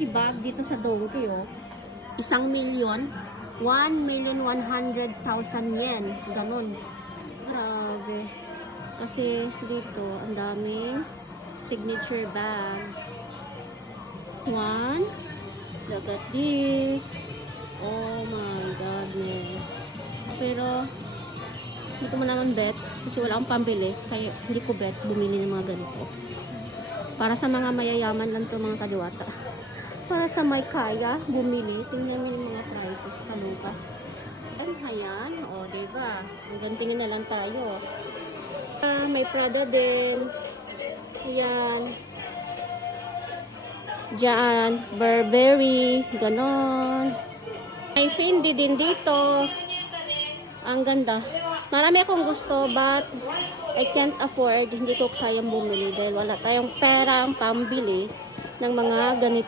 Lucky bag dito sa Donkey, oh. 1,000,000. 1,100,000 yen. Ganon. Grabe. Kasi dito, ang daming signature bags. One. Look at this. Oh my goodness. Pero, hindi ko mo naman bet. Kasi wala akong pambili. Kaya hindi ko bet bumili ng mga ganito. Para sa mga mayayaman lang to mga kadiwata. Para sa may kaya, bumili. Tingnan nyo yung mga prices. Kalupa. Ayan. O, diba? Hanggang tingin na lang tayo. May Prada din. Ayan. Diyan. Burberry. Ganon. May Fendi din dito. Ang ganda. Marami akong gusto, but I can't afford. Hindi ko kayang bumili dahil wala tayong perang pambili ng mga ganito.